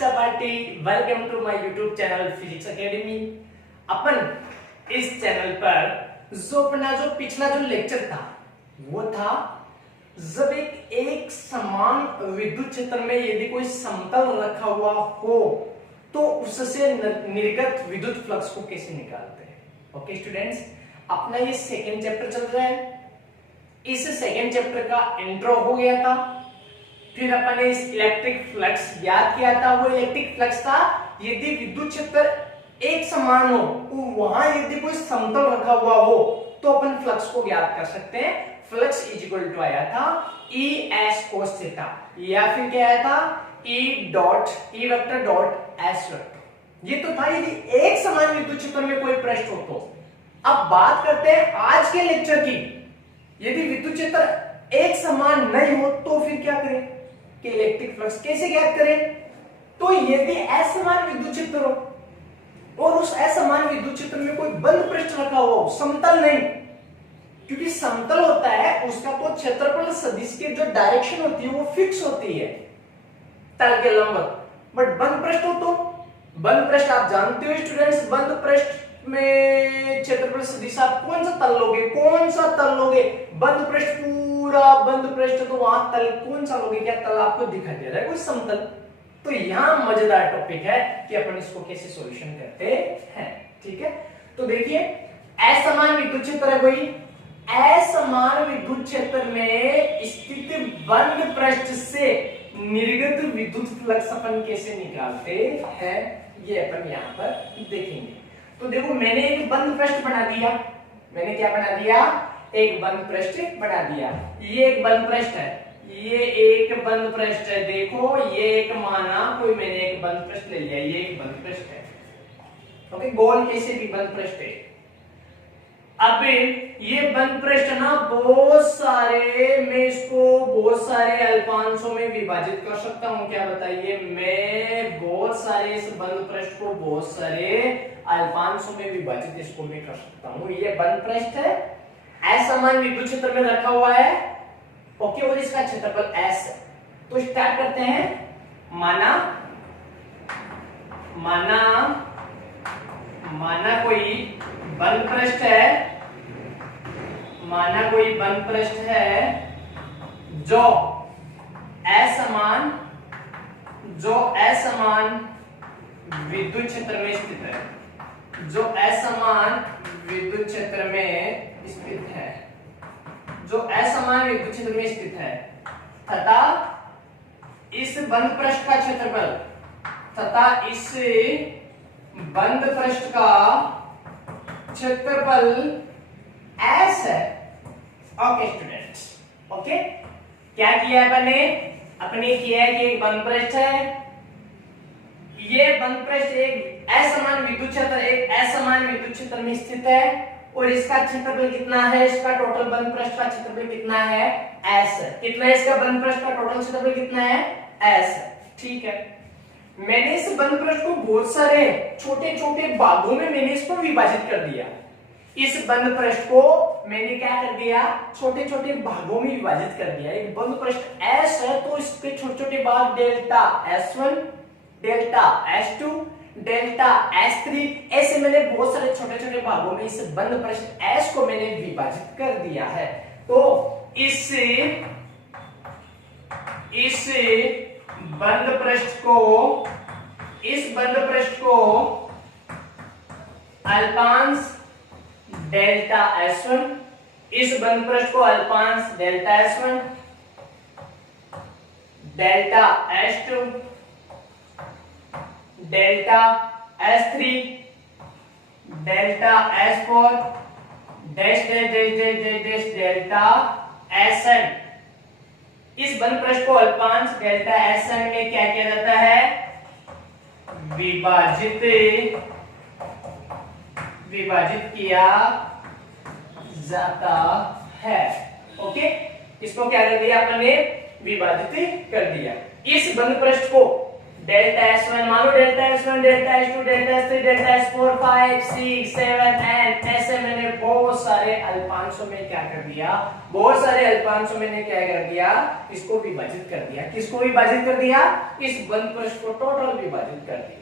बच्चा party, welcome to my YouTube channel physics academy. अपन इस चैनल पर जो पिछला लेक्चर था वो था जब एक समान विद्युत क्षेत्र में यदि कोई समतल रखा हुआ हो तो उससे निर्गत विद्युत फ्लक्स को कैसे निकालते हैं। ओके स्टूडेंट्स, अपना ये सेकेंड चैप्टर चल रहा है। इस सेकेंड चैप्टर का इंट्रो हो गया था, फिर अपन ने इस इलेक्ट्रिक फ्लक्स याद किया था। वो इलेक्ट्रिक फ्लक्स था यदि विद्युत क्षेत्र एक समान हो, वहां यदि कोई समतल रखा हुआ हो तो अपन फ्लक्स को ज्ञात कर सकते हैं। फ्लक्स इज इक्वल टू आया था E S cos थीटा, या फिर क्या आया था E vector dot S vector. ये तो था यदि एक समान विद्युत क्षेत्र में कोई पृष्ठ हो तो। अब बात करते हैं आज के लेक्चर की। यदि विद्युत क्षेत्र एक समान नहीं हो तो फिर क्या करें कि इलेक्ट्रिक फ्लक्स कैसे ज्ञात करें। तो यदि असमान विद्युत क्षेत्र हो और उस असमान विद्युत क्षेत्र में कोई बंद पृष्ठ रखा हो, समतल नहीं, क्योंकि समतल होता है उसका तो क्षेत्रफल सदिश की जो डायरेक्शन होती है वो फिक्स होती है तल के लंबवत। बट बंद पृष्ठ हो तो बंद पृष्ठ आप जानते हो स्टूडेंट्स, बंद पृष्ठ में क्षेत्रफल सदिश आप कौन सा तल लोगे। बंद पृष्ठ पूरा बंद पृष्ठ, तो वहां तल कौन सा लोगे? क्या तल आपको दिखाई दे रहा है? कोई समतल। तो यहां मजेदार टॉपिक है कि अपन इसको कैसे सॉल्यूशन करते हैं। ठीक है, तो देखिए असमान विद्युत क्षेत्र है कोई, असमान विद्युत क्षेत्र में स्थित बंद पृष्ठ से निर्गत विद्युत फ्लक्स अपन कैसे निकालते हैं ये अपन यहां पर देखेंगे। तो देखो मैंने एक बंद पृष्ठ बना दिया। मैंने क्या बना दिया? एक बंद पृष्ठ बना दिया। ये एक बंद पृष्ठ है, ये एक बंद पृष्ठ है। देखो ये एक माना कोई, मैंने एक बंद पृष्ठ ले लिया, ये एक बंद पृष्ठ है। ओके, गोल कैसे भी बंद पृष्ठ है। अब ये बंद पृष्ठ ना बहुत सारे, मैं इसको बहुत सारे अल्पांशों में विभाजित कर सकता हूं। क्या बताइए? मैं बहुत सारे इस बंद पृष्ठ को बहुत सारे अल्पांशों में विभाजित इसको मैं कर सकता हूं। ये बंद पृष्ठ है, असमान विद्युत क्षेत्र में रखा हुआ है। ओके, और इसका क्षेत्रफल S है। तो स्टार्ट करते हैं। माना कोई बंद पृष्ठ है, जो असमान विद्युत क्षेत्र में स्थित है, तथा इस बंद पृष्ठ का क्षेत्रफल S है। ओके स्टूडेंट्स, ओके क्या किया अपने किया है कि एक बंद पृष्ठ है, ये बंद पृष्ठ एक असमान विद्युत क्षेत्र में स्थित है और इसका क्षेत्रफल कितना है? इसका टोटल बंद पृष्ठ का क्षेत्रफल कितना है? S है। कितना है इसका बंद पृष्ठ का टोटल क्षेत्रफल कितना है? S है। ठीक है, मैंने इस बंद पृष्ठ को बहुत सारे छोटे छोटे भागों में मैंने इसको विभाजित कर दिया। इस बंद पृष्ठ को मैंने क्या कर दिया? छोटे छोटे भागों में विभाजित कर दिया। एक बंद पृष्ठ S है तो इसके छोटे छोटे भाग delta S1, delta S2, delta S3, ऐसे मैंने बहुत सारे छोटे छोटे भागों में इस बंद पृष्ठ S को मैंने विभाजित कर दिया है। तो इस बंद पृष्ठ को अल्पांश डेल्टा S1, इस बंद पृष्ठ को अल्पांश delta S1, delta S2, delta S3, delta S4, delta Sn, इस बंद पृष्ठ को अल्पांश डेल्टा Sn में क्या किया जाता है? विभाजित किया जाता है। ओके, इसको क्या कर दिया अपन ने? विभाजित कर दिया। इस बंद पृष्ठ को डेल्टा S1 मानो delta S1 delta S2 delta S3 delta S4 5 6 7 and ऐसे मैंने बहुत सारे अल्पांशों में क्या कर दिया, बहुत सारे अल्पांशों में क्या कर दिया, इसको विभाजित कर दिया। किसको विभाजित कर दिया? इस बंद पृष्ठ को टोटल विभाजित कर दिया।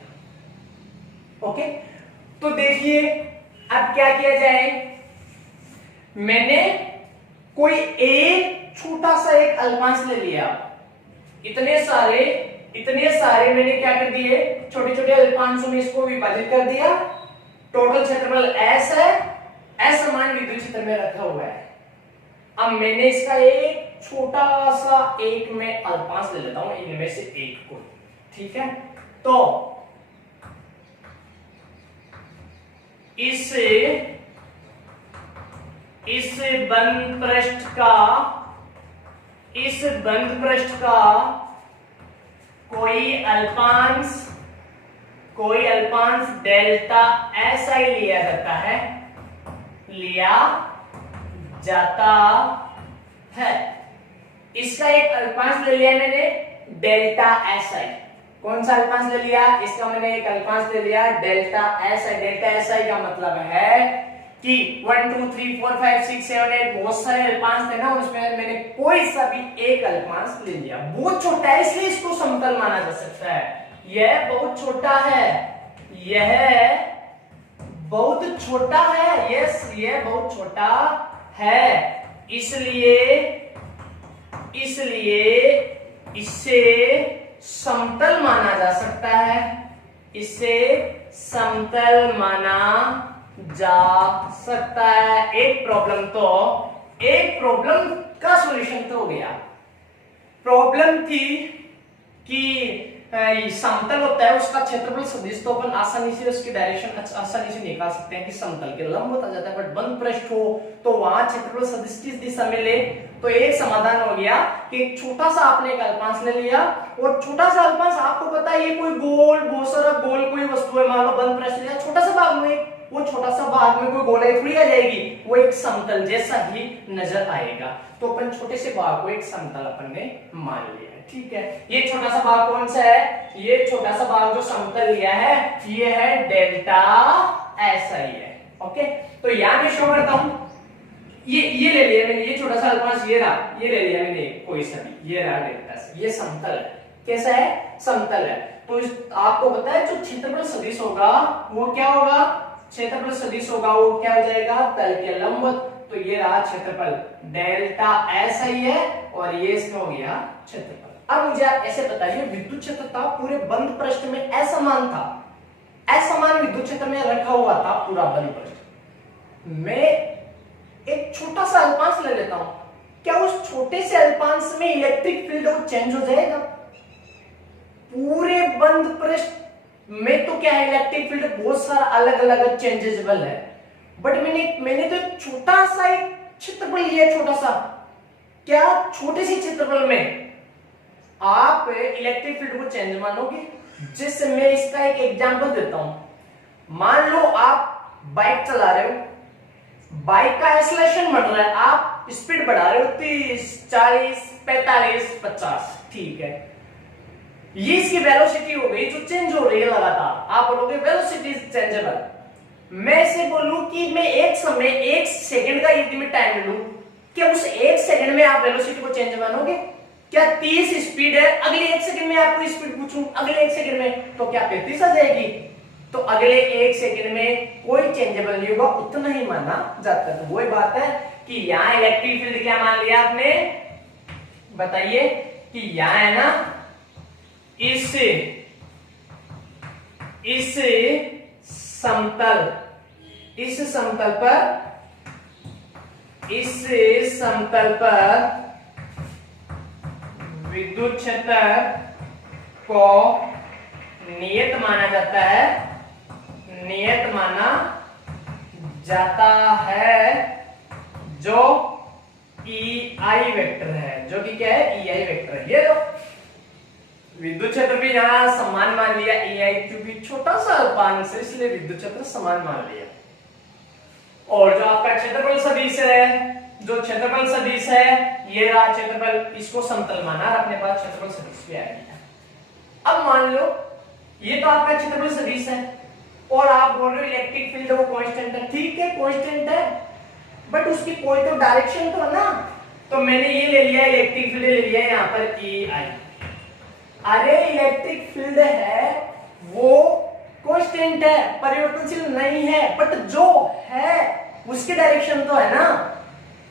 ओके, तो देखिए अब क्या किया जाए, मैंने कोई एक छोटा सा एक अल्पांश ले लिया, इतने सारे मैंने क्या कर दिए, छोटे छोटे अल्पांशों में इसको विभाजित कर दिया। टोटल क्षेत्रफल S है, S समान विद्युत क्षेत्र में रखा हुआ है। अब मैंने इसका एक छोटा सा एक में अल्पांश ले लेता हूं, इनमें से एक को, ठीक है। तो इस बंद पृष्ठ का कोई अल्पांश डेल्टा SI लिया जाता है। इसका एक अल्पांश ले लिया मैंने डेल्टा SI। कौन सा अल्पांश ले लिया? इसका मैंने एक अल्पांश ले लिया डेल्टा SI। डेल्टा SI का मतलब है कि 1 2 3 4 5 6 7 8 बहुत सारे अल्पांश थे ना, उसमें मैंने कोई सा भी एक अल्पांश ले लिया। बहुत छोटा है इसलिए इसको समतल माना जा सकता है। यह बहुत छोटा है, यह बहुत छोटा है, यस यह बहुत छोटा है, इसलिए इसे समतल माना जा सकता है, इसे समतल माना जा सकता है। एक प्रॉब्लम का सॉल्यूशन तो हो गया। प्रॉब्लम थी कि समतल होता है उसका क्षेत्रफल सदिश, तो अपन आसानी से उसकी डायरेक्शन आसानी से निकाल सकते हैं कि समतल के लंब आ जाता है। बट बंद पृष्ठ हो तो वहां क्षेत्रफल सदिश किस दिशा में ले, तो एक समाधान हो गया कि एक छोटा सा आपने एक अल्पांश ले लिया, और छोटा सा अल्पांश आपको पता है ये कोई गोल बहुत सारा गोल कोई वस्तु है, मान लो बंद पृष्ठ लिया, छोटा सा भाग में, वो छोटा सा भाग में कोई गोलाई थोड़ी आ जाएगी, वो एक समतल जैसा ही नजर आएगा। तो अपन छोटे से भाग को एक समतल अपन ने मान लिया है, ठीक है। ये छोटा सा भाग कौन सा है? ये छोटा सा भाग जो समतल लिया है ये है डेल्टा SI है। ओके, तो यहां मैं शो करता हूं, ये ले लिया मैंने, ये छोटा सा अल्पांश ये रहा, ये ले लिया मैंने कोई सा भी, ये रहा डेल्टा SI, ये समतल है। कैसा है? समतल है। तो आपको पता है जो क्षेत्रफल सदिश होगा वो क्या होगा? क्षेत्रफल सदिश होगा वो क्या हो जाएगा? तल के लंब। तो ये रहा क्षेत्रफल डेल्टा SI है, और ये इसका हो गया क्षेत्रफल। अब मुझे आप ऐसे बताइए, विद्युत क्षेत्र था पूरे बंद पृष्ठ में असमान था, असमान विद्युत क्षेत्र में रखा हुआ था पूरा बंद पृष्ठ। मैं एक छोटा सा अल्पांश ले लेता हूं, क्या उस छोटे से अल्पांश में इलेक्ट्रिक फील्ड वो चेंज हो जाएगा? पूरे बंद पृष्ठ में तो क्या है, इलेक्ट्रिक फील्ड बहुत सारा अलग अलग चेंजेबल है, बट मैंने तो छोटा सा एक क्षेत्रफल लिया, छोटा सा। क्या छोटे से क्षेत्रफल में आप इलेक्ट्रिक फील्ड को चेंज मानोगे? जैसे मैं इसका एक एग्जांपल देता हूं। मान लो आप बाइक चला रहे हो, बाइक का एक्सेलरेशन बढ़ रहा है, आप स्पीड बढ़ा रहे हो 30 40 45 50, ठीक है। ये इसकी वेलोसिटी हो गई जो चेंज हो रही है लगातार, आप बोलोगे वेलोसिटी इज चेंजेबल। मैं से बोलूं कि मैं एक समय 1 सेकंड का यदि मैं टाइम लूं, क्या उस 1 सेकंड में आप वेलोसिटी को चेंज मानोगे? क्या 30 स्पीड है, अगले 1 सेकंड में आपको स्पीड पूछूं, अगले 1 सेकंड में, तो क्या 35 आ जाएगी? तो अगले 1 सेकंड में कोई चेंजेबल नहीं होगा, उतना ही माना जाता है। तो वही बात है कि यहाँ इलेक्ट्रिक फील्ड क्या मान लिया आपने? बताइए कि यहाँ है ना, इस समतल पर विद्युत क्षेत्र को नियत माना जाता है, जो EI वेक्टर है, जो कि क्या है? EI वेक्टर है। ये विद्युत क्षेत्र भी यहां समान मान लिया EI, क्योंकि छोटा सा अल्पांश है इसलिए विद्युत क्षेत्र समान मान लिया। और जो आपका क्षेत्रफल सदिश है, ये रहा क्षेत्रफल, इसको समतल माना और अपने पास क्षेत्रफल सदिश भी आ गया। अब मान लो ये तो आपका क्षेत्रफल सदिश है और आप बोल रहे हो इलेक्ट्रिक फील्ड वो कांस्टेंट है, ठीक है कांस्टेंट है, बट उसकी पॉजिटिव डायरेक्शन तो है ना। तो मैंने ये ले लिया इलेक्ट्रिक फील्ड, ले लिया यहाँ पर ई आई। अरे इलेक्ट्रिक फील्ड है वो कांस्टेंट है, परिवर्तनशील नहीं है, बट जो है उसकी डायरेक्शन तो है ना।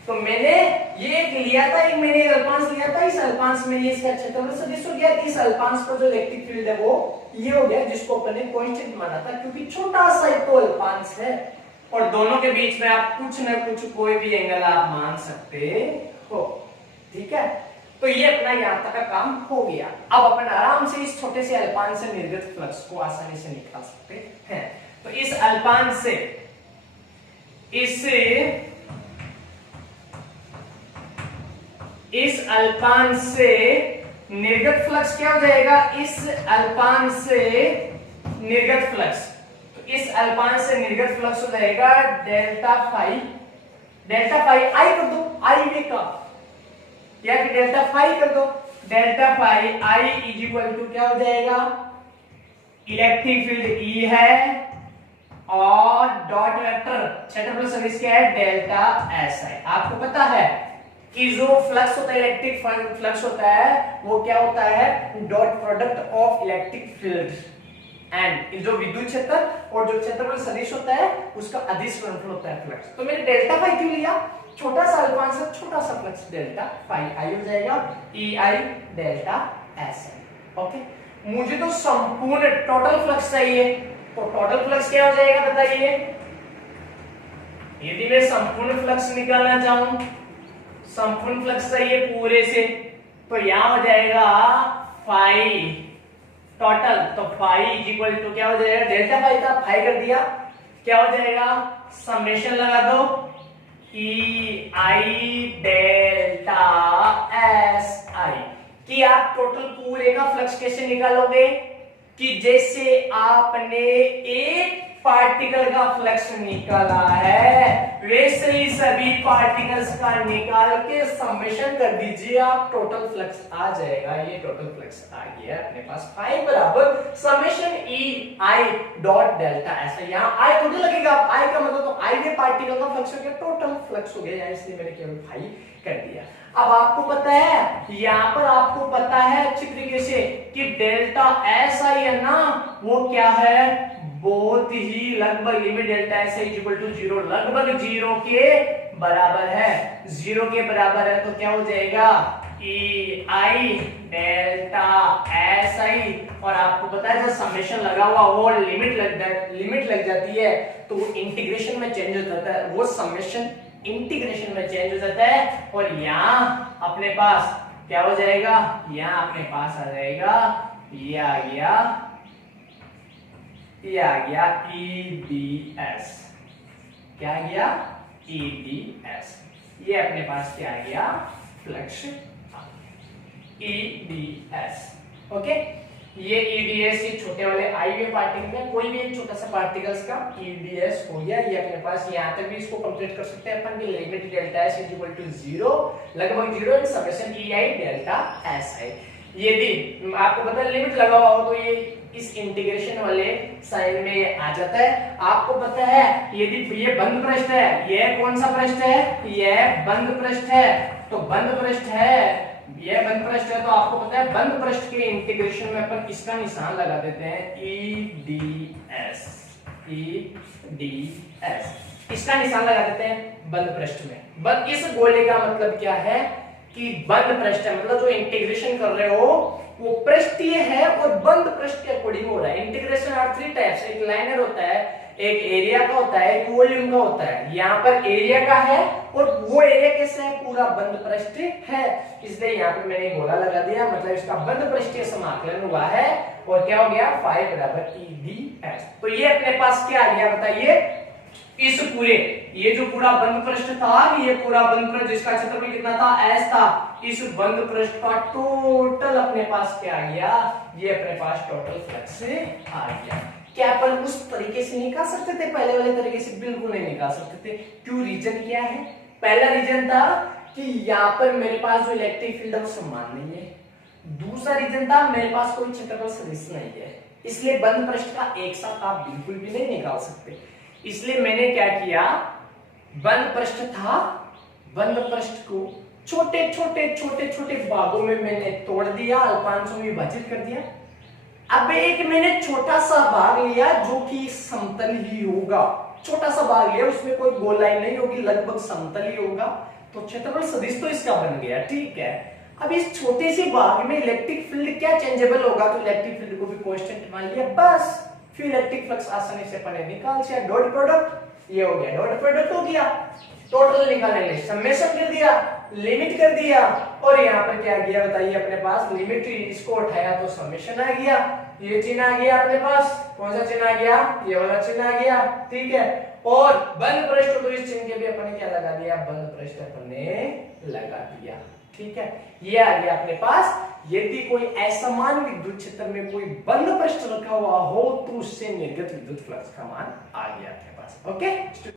तो मैंने ये एक लिया था, एक मैंने एक अल्पांश लिया था, इस अल्पांश में ये इसका क्षेत्रफल सदिश हो गया, इस अल्पांश पर जो इलेक्ट्रिक फील्ड है वो ये हो गया, जिसको अपन ने कांस्टेंट माना था क्योंकि छोटा सा एक तो अल्पांश है और दोनों के बीच में आप कुछ ना कुछ कोई भी एंगल आप मान सकते हो, ठीक है। तो ये अपना यहाँ तक का काम हो गया। अब अपन आराम से इस छोटे से अल्पांश से निर्गत फ्लक्स को आसानी से निकाल सकते हैं। तो इस अल्पांश से इस अल्पांश से निर्गत फ्लक्स क्या हो जाएगा, इस अल्पांश से निर्गत फ्लक्स, तो इस अल्पांश से निर्गत फ्लक्स हो जाएगा डेल्टा फाई आई कर दो, आई वे का या फिर डेल्टा फाई कर दो, delta phi I is equal to क्या हो जाएगा, इलेक्ट्रिक फील्ड ई है और डॉट वेक्टर क्षेत्रफल सदिश क्या है डेल्टा एस आई। आपको पता है कि जो फ्लक्स होता है इलेक्ट्रिक फ्लक्स होता है वो क्या होता है, dot product of electric field and जो विद्युत क्षेत्र और जो क्षेत्रफल सदिश होता है उसका अदिश गुणनफल होता है फ्लक्स। तो मैंने डेल्टा फाई क्यों लिया, छोटा सा अल्पांश से छोटा सा फ्लक्स, डेल्टा फाई आई हो जाएगा ई I delta S I. Okay, मुझे तो संपूर्ण टोटल फ्लक्स चाहिए, तो टोटल फ्लक्स क्या हो जाएगा बताइए। यदि मैं संपूर्ण फ्लक्स निकालना चाहूं, संपूर्ण फ्लक्स चाहिए पूरे से, तो यहां हो जाएगा फाई टोटल, तो फाई इज इक्वल टू क्या हो जाएगा, डेल्टा फाई था फाई कर दिया, क्या हो जाएगा समेशन लगा दो ई आई डेल्टा एस आई। कि आप टोटल पूरे का फ्लक्स कैसे निकालोगे, कि जैसे आपने एक पार्टिकल का फ्लक्स निकाला है वैसे ही सभी पार्टिकल्स का निकाल के समेशन कर दीजिए, आप टोटल फ्लक्स आ जाएगा। ये टोटल फ्लक्स आ गया अपने पास, फाई बराबर summation E I dot delta ऐसा। यहाँ आई थोड़ी लगेगा, आई का मतलब तो आई के पार्टिकल का फ्लक्स हो गया, टोटल फ्लक्स हो गया, इसलिए मैंने केवल फाई कर दिया। अब आपको पता है, यहाँ पर आपको पता है अच्छी तरीके से कि डेल्टा एस आई है ना वो क्या है, बहुत ही लगभग limit delta S I equal to zero, लगभग जीरो के बराबर है, जीरो के बराबर है, तो क्या हो जाएगा ई आई डेल्टा एस आई। और आपको पता है जब समेशन लगा हुआ वो लिमिट लग जाती है तो वो इंटीग्रेशन में चेंज हो जाता है, वो समेशन इंटीग्रेशन में चेंज हो जाता है, और यहाँ अपने पास क्या हो जाएगा, यहाँ अपने पास आ जाएगा ये आ गया ई डी एस, क्या आ गया ई डी एस, ये अपने पास क्या आ गया flux E D S. Okay, ये ईडीएस ये छोटे वाले आई वे पार्टिकल में कोई भी एक छोटा सा पार्टिकल्स का ईडीएस हो गया, ये अपने पास। यहाँ तक भी इसको कंप्लीट कर सकते हैं अपन की limit delta S is equal to zero, लगभग zero, summation E I delta S I. यदि आपको पता है लिमिट लगा हुआ हो तो ये इस इंटीग्रेशन वाले साइन में आ जाता है। आपको पता है यदि ये बंद पृष्ठ है, यह कौन सा पृष्ठ है, यह बंद पृष्ठ है, तो बंद पृष्ठ है, ये बंद पृष्ठ है, तो आपको पता है बंद पृष्ठ के इंटीग्रेशन में अपन इसका निशान लगा देते हैं ई डी एस, इसका निशान लगा देते हैं बंद पृष्ठ में। बंद इस गोले का मतलब क्या है कि बंद पृष्ठ है, मतलब जो इंटीग्रेशन कर रहे हो वो पृष्ठीय है और बंद पृष्ठ के अकॉर्डिंग हो रहा है। इंटीग्रेशन आर थ्री टाइप्स, एक लाइनर होता है, एक एरिया का होता है, एक वॉल्यूम का होता है। यहाँ पर एरिया का है और वो एरिया कैसे है, पूरा बंद पृष्ठ है, इसलिए यहाँ पर मैंने गोला लगा दिया, मतलब इसका बंद पृष्ठीय समाकलन हुआ है और क्या हो गया फाई बराबर ई डी एस। तो ये अपने पास क्या आ गया बताइए, इस पूरे ये जो पूरा बंद पृष्ठ था, ये पूरा बंद पृष्ठ जिसका क्षेत्रफल कितना था एस था, इस बंद पृष्ठ का टोटल अपने पास क्या आ गया, ये अपने पास टोटल फ्लक्स आ गया। क्या अपन उस तरीके से निकाल सकते थे, पहले वाले तरीके से बिल्कुल नहीं निकाल सकते थे। क्यों, रीजन क्या है, पहला रीजन था कि यहाँ पर मेरे पास जो इलेक्ट्रिक फील्ड है वो समान नहीं है, दूसरा रीजन था मेरे पास कोई क्षेत्रफल सदिश नहीं है, इसलिए बंद पृष्ठ का एक साथ आप बिल्कुल भी नहीं निकाल सकते। इसलिए मैंने क्या किया, बंद पृष्ठ था, बंद पृष्ठ को छोटे छोटे छोटे छोटे भागों में मैंने तोड़ दिया, अल्पांशों में विभाजित कर दिया। अब एक मैंने छोटा सा भाग लिया जो कि समतल ही होगा, छोटा सा भाग लिया, उसमें कोई गोल लाइन नहीं होगी, लगभग समतल ही होगा, तो क्षेत्रफल सदिश तो इसका बन गया। ठीक है, अब इस छोटे से भाग में इलेक्ट्रिक फील्ड क्या चेंजेबल होगा, तो इलेक्ट्रिक फील्ड को भी कांस्टेंट मान लिया, बस फिर इलेक्ट्रिक फ्लक्स आसानी से अपने निकाल दिया। डॉट प्रोडक्ट ये हो गया, डॉट प्रोडक्ट हो गया, टोटल निकालने के समेशन कर दिया, लिमिट कर दिया, और यहाँ पर क्या गया बताइए अपने पास, लिमिट, इसको उठाया तो समेशन आ गया, ये चिन्ह आ गया अपने पास, कौन सा चिन्ह आ गया, ये वाला चिन्ह आ गया। ठीक है, और बंद पृष्ठ तो इस चिन्ह के भी अपने क्या लगा दिया, बंद पृष्ठ अपने लगा दिया। ठीक है, ये आ गया अपने पास। यदि कोई असमान विद्युत क्षेत्र में कोई बंद पृष्ठ रखा हुआ हो तो उससे निर्गत विद्युत फ्लक्स का मान आ गया अपने पास। ओके।